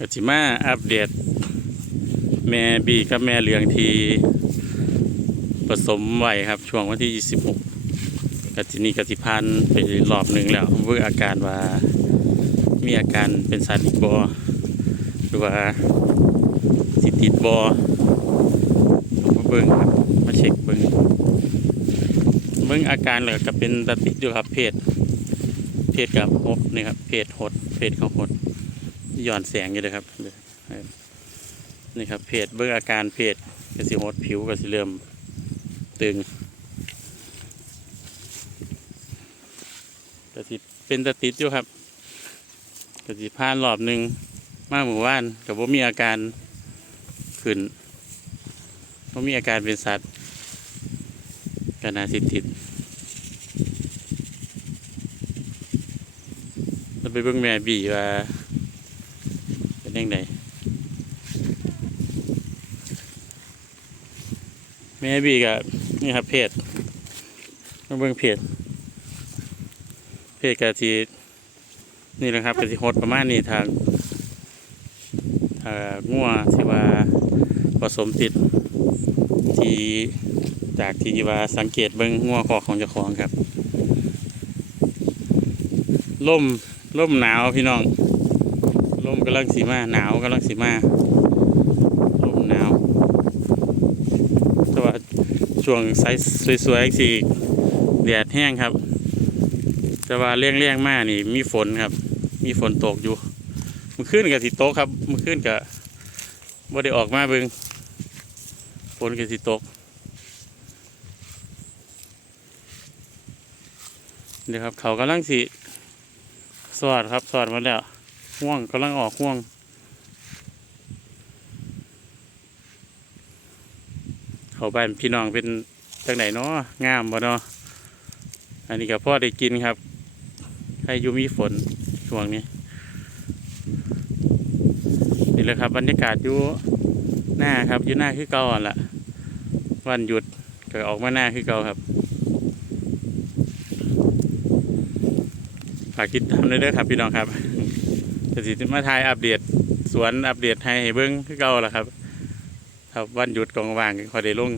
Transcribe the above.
กจิมาอัปเดต แม่บีกับแม่เหลืองทีผสมไว้ครับ ช่วงวันที่ 26กจินี่กจิพันธ์ไปรอบหนึ่งแล้วเบื่ออาการว่ามีอาการเป็นสัตว์อีกบอหรือว่าสิติดบอผมมาเบิ่งครับมาเช็คเบิ่งเบิ่งอาการเลยก็เป็นตติดอยู่ครับเพศเพศกับหดนี่ครับเพศหดเพศเขาหด ย้อนแสงอยู่เลยครับ นี่ครับเพศเบิ่งอาการเพศก็สิหดผิวก็สิเริ่มตึงก็สิเป็นตาติดอยู่ครับกระสิพานรอบหนึ่งมาหมู่บ้านกับว่ามีอาการขึ้นว่ามีอาการเป็นสัตว์กนาสิติดเราไปเบิ่งแม่บีว่าังไงแม่บีกับนี่ครับเพศมาเบิ่งเพศเพศกับทีนี่แหละครับกสิฮดประมาณนี้ทางเอ่องัวที่ว่าผสมติดที่จากที่ว่าสังเกตเบิ้งงัวคอของเจ้าของครับล่มล่มหนาวพี่น้อง ลมกำลังสีมาหนาวกำลังสีมาลมหนาวแต่ว่าช่วงไซส์สวยๆสีแดดแห้งครับ แต่ว่าเลี่ยงเลี่ยงๆมากนี่มีฝนครับ มีฝนตกอยู่มันขึ้นกับสิตกครับมันขึ้นกับบ่ได้ออกมาเบิงฝนกับสิตกเดี๋ยวครับเขากำลังสิสอดครับสอดมาแล้ว ห่วงกำลังออกห่วง เขาบ้านพี่น้องเป็นจังไหนเนาะงามบ่เนาะอันนี้กับพ่อได้กินครับ ให้ยูมีฝนช่วงนี้ นี่แหละครับบรรยากาศอยู่หน้าครับอยู่หน้าคือเก่าอะละวันหยุดก็ออกมาหน้าคือเก่าครับฝากติดตามด้วยด้อครับพี่น้องครับ จะสิมาทายอัปเดตสวนอัปเดตให้เบิ้งคือเก่าละครับ ครับวันหยุดกองว่างก็ได้ลง